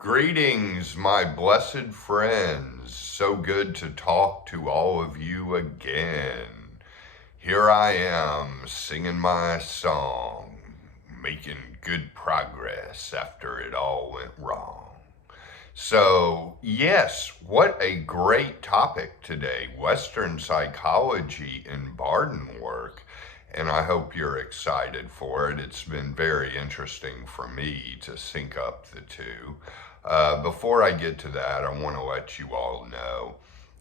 Greetings, my blessed friends. So good to talk to all of you again. Here I am singing my song, making good progress after it all went wrong. So, yes, what a great topic today, Western psychology and Bardon work. And I hope you're excited for it. It's been very interesting for me to sync up the two. Before I get to that, I want to let you all know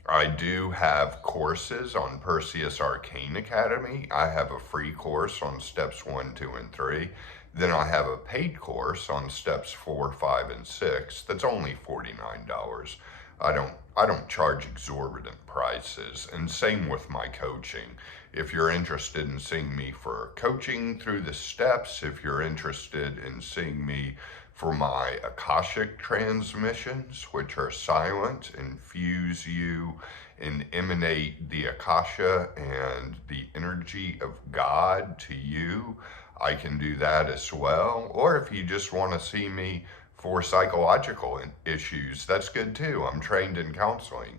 I do have courses on Perseus Arcane Academy. I have a free course on steps 1, 2, and 3. Then I have a paid course on steps 4, 5, and 6. That's only $49. I don't charge exorbitant prices. And same with my coaching. If you're interested in seeing me for coaching through the steps, if you're interested in seeing me for my Akashic transmissions, which are silent, infuse you and emanate the Akasha and the energy of God to you, I can do that as well. Or if you just want to see me for psychological issues, that's good too. I'm trained in counseling,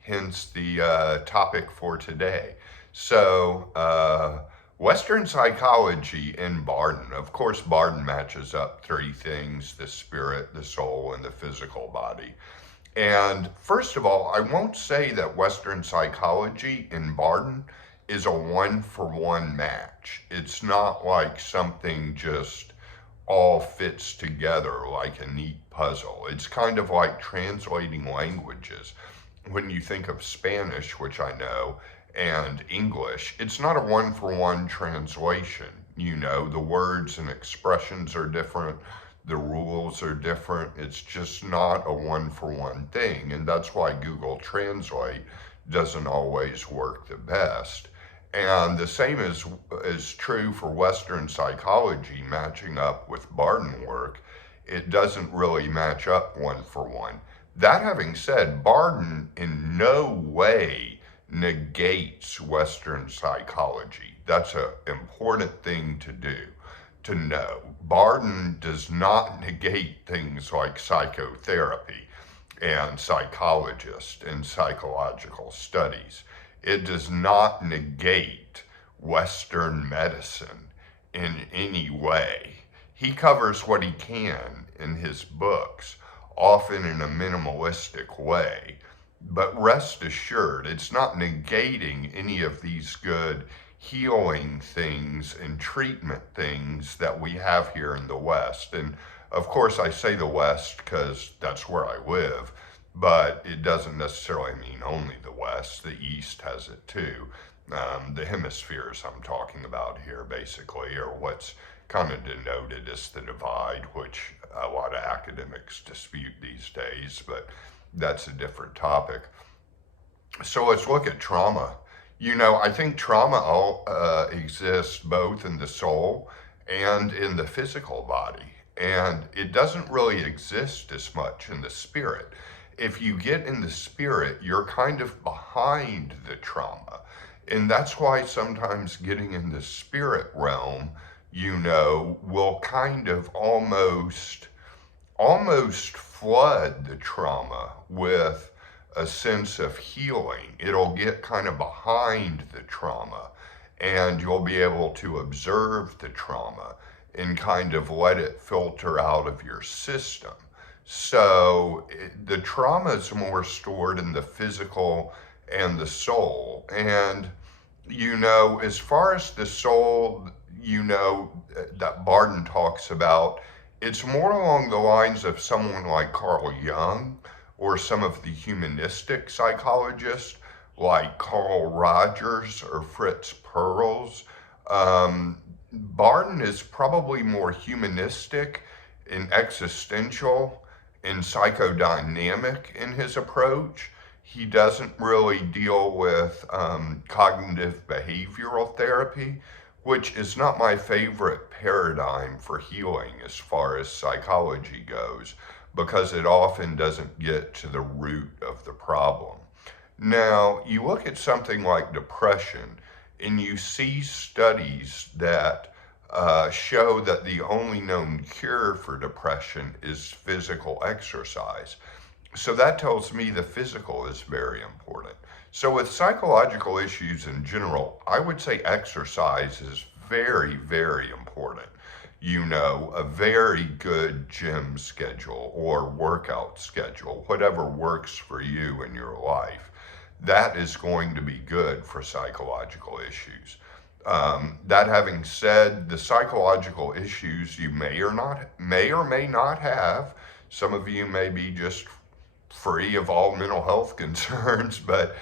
hence the topic for today. So, Western psychology and Bardon. Of course, Bardon matches up three things: the spirit, the soul, and the physical body. And first of all, I won't say that Western psychology and Bardon is a one-for-one match. It's not like something just all fits together like a neat puzzle. It's kind of like translating languages. When you think of Spanish, which I know, and English, it's not a one-for-one translation. The words and expressions are different, the rules are different. It's just not a one-for-one thing, and that's why Google Translate doesn't always work the best. And the same is true for Western psychology matching up with Bardon work. It doesn't really match up one for one. That having said, Bardon in no way negates Western psychology. That's an important thing to know. Bardon does not negate things like psychotherapy and psychologists and psychological studies. It does not negate Western medicine in any way. He covers what he can in his books, often in a minimalistic way. But rest assured, it's not negating any of these good healing things and treatment things that we have here in the West. And of course, I say the West because that's where I live, but it doesn't necessarily mean only the West. The East has it too. The hemispheres I'm talking about here basically are what's kind of denoted as the divide, which a lot of academics dispute these days, but that's a different topic. So let's look at trauma. I think trauma exists both in the soul and in the physical body, and it doesn't really exist as much in the spirit. If you get in the spirit, you're kind of behind the trauma. And that's why sometimes getting in the spirit realm, will kind of almost flood the trauma with a sense of healing. It'll get kind of behind the trauma, and you'll be able to observe the trauma and kind of let it filter out of your system. So the trauma is more stored in the physical and the soul. And, as far as the soul, that Bardon talks about, it's more along the lines of someone like Carl Jung or some of the humanistic psychologists like Carl Rogers or Fritz Perls. Bardon is probably more humanistic and existential and psychodynamic in his approach. He doesn't really deal with cognitive behavioral therapy, which is not my favorite paradigm for healing as far as psychology goes, because it often doesn't get to the root of the problem. Now, you look at something like depression, and you see studies that show that the only known cure for depression is physical exercise. So that tells me the physical is very important. So with psychological issues in general, I would say exercise is very, very important. You know, a very good gym schedule or workout schedule, whatever works for you in your life, that is going to be good for psychological issues. That having said, the psychological issues you may or may not have, some of you may be just free of all mental health concerns, but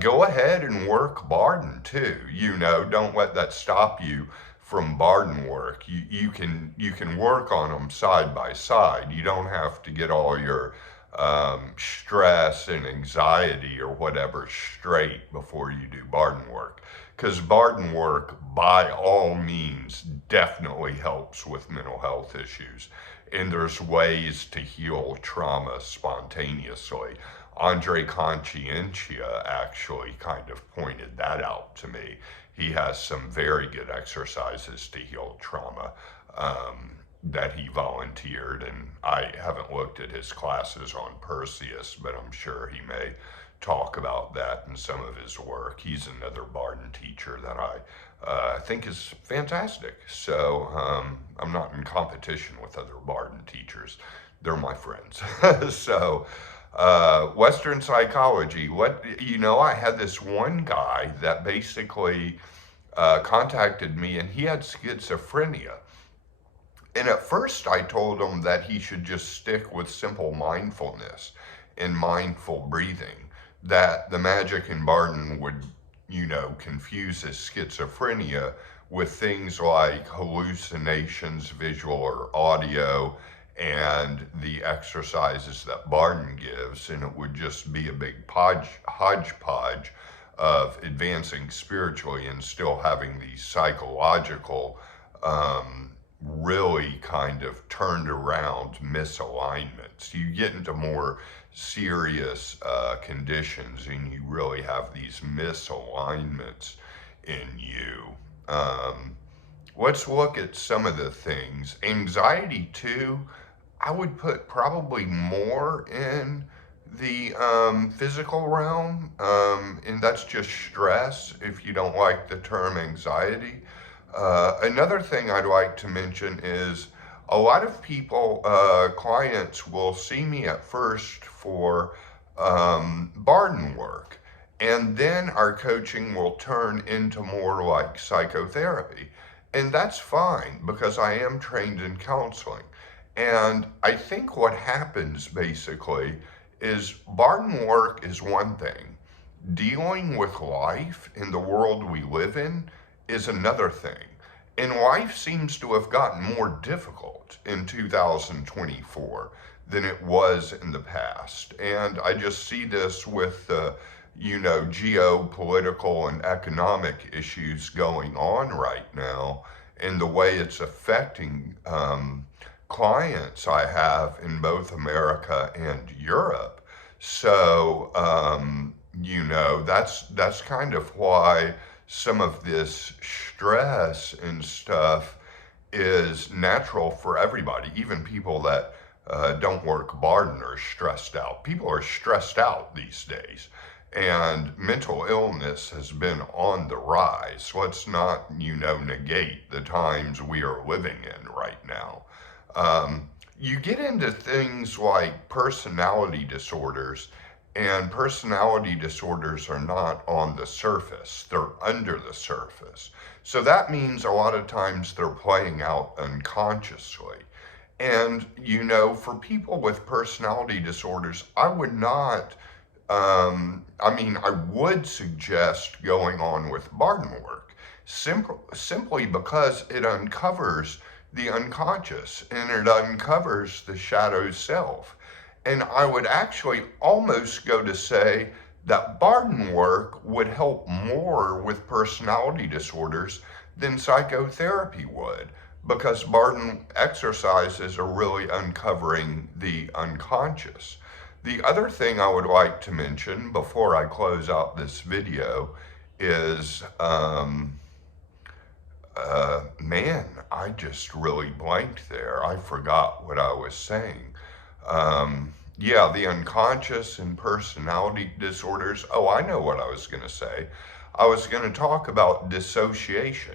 go ahead and work Bardon too. You know, don't let that stop you from Bardon work. You can work on them side by side. You don't have to get all your stress and anxiety or whatever straight before you do Bardon work. Because Bardon work, by all means, definitely helps with mental health issues. And there's ways to heal trauma spontaneously. Andre Conscientia actually kind of pointed that out to me. He has some very good exercises to heal trauma that he volunteered, and I haven't looked at his classes on Perseus, but I'm sure he may talk about that in some of his work. He's another Bardon teacher that I think is fantastic. So I'm not in competition with other Bardon teachers. They're my friends. So Western psychology, I had this one guy that basically contacted me, and he had schizophrenia. And at first I told him that he should just stick with simple mindfulness and mindful breathing, that the magic in Bardon would, confuse his schizophrenia with things like hallucinations, visual or audio, and the exercises that Bardon gives, and it would just be a big hodgepodge of advancing spiritually and still having these psychological really kind of turned around misalignments. You get into more serious conditions and you really have these misalignments in you. Let's look at some of the things. Anxiety too, I would put probably more in the physical realm, and that's just stress if you don't like the term anxiety. Another thing I'd like to mention is a lot of people, clients will see me at first for Bardon work, and then our coaching will turn into more like psychotherapy. And that's fine because I am trained in counseling. And I think what happens basically is Bardon work is one thing. Dealing with life in the world we live in is another thing. And life seems to have gotten more difficult in 2024 than it was in the past. And I just see this with geopolitical and economic issues going on right now and the way it's affecting clients I have in both America and Europe. So, that's kind of why some of this stress and stuff is natural for everybody. Even people that don't work Bardon are stressed out. People are stressed out these days. And mental illness has been on the rise. Let's not, negate the times we are living in right now. You get into things like personality disorders, and personality disorders are not on the surface, they're under the surface. So that means a lot of times they're playing out unconsciously. And, for people with personality disorders, I would suggest going on with Bardon work simply because it uncovers the unconscious and it uncovers the shadow self. And I would actually almost go to say that Bardon work would help more with personality disorders than psychotherapy would, because Bardon exercises are really uncovering the unconscious. The other thing I would like to mention before I close out this video is Man, I just really blanked there. I forgot what I was saying. Yeah, the unconscious and personality disorders. Oh, I know what I was going to say. I was going to talk about dissociation.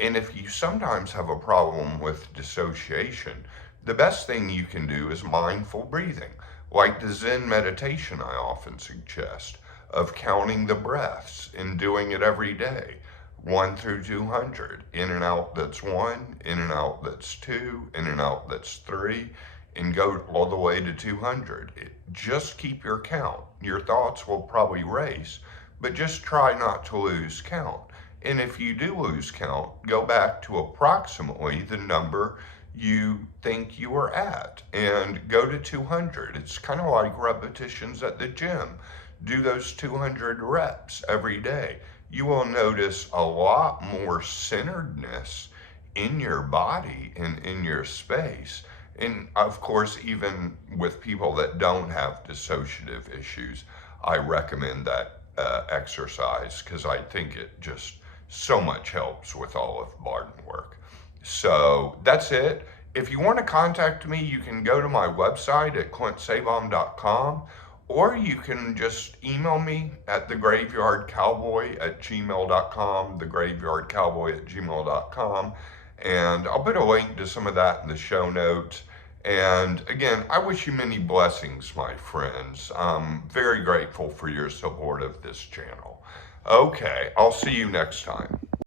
And if you sometimes have a problem with dissociation, the best thing you can do is mindful breathing, like the Zen meditation I often suggest, of counting the breaths and doing it every day. 1 through 200. In and out, that's 1. In and out, that's 2. In and out, that's 3. And go all the way to 200. Just keep your count. Your thoughts will probably race, but just try not to lose count. And if you do lose count, go back to approximately the number you think you are at and go to 200. It's kind of like repetitions at the gym. Do those 200 reps every day. You will notice a lot more centeredness in your body and in your space. And of course, even with people that don't have dissociative issues, I recommend that exercise because I think it just so much helps with all of Bardon work. So that's it. If you want to contact me, you can go to my website at clintsabaum.com, or you can just email me at thegraveyardcowboy@gmail.com, thegraveyardcowboy@gmail.com, and I'll put a link to some of that in the show notes. And again, I wish you many blessings, my friends. I'm very grateful for your support of this channel. Okay, I'll see you next time.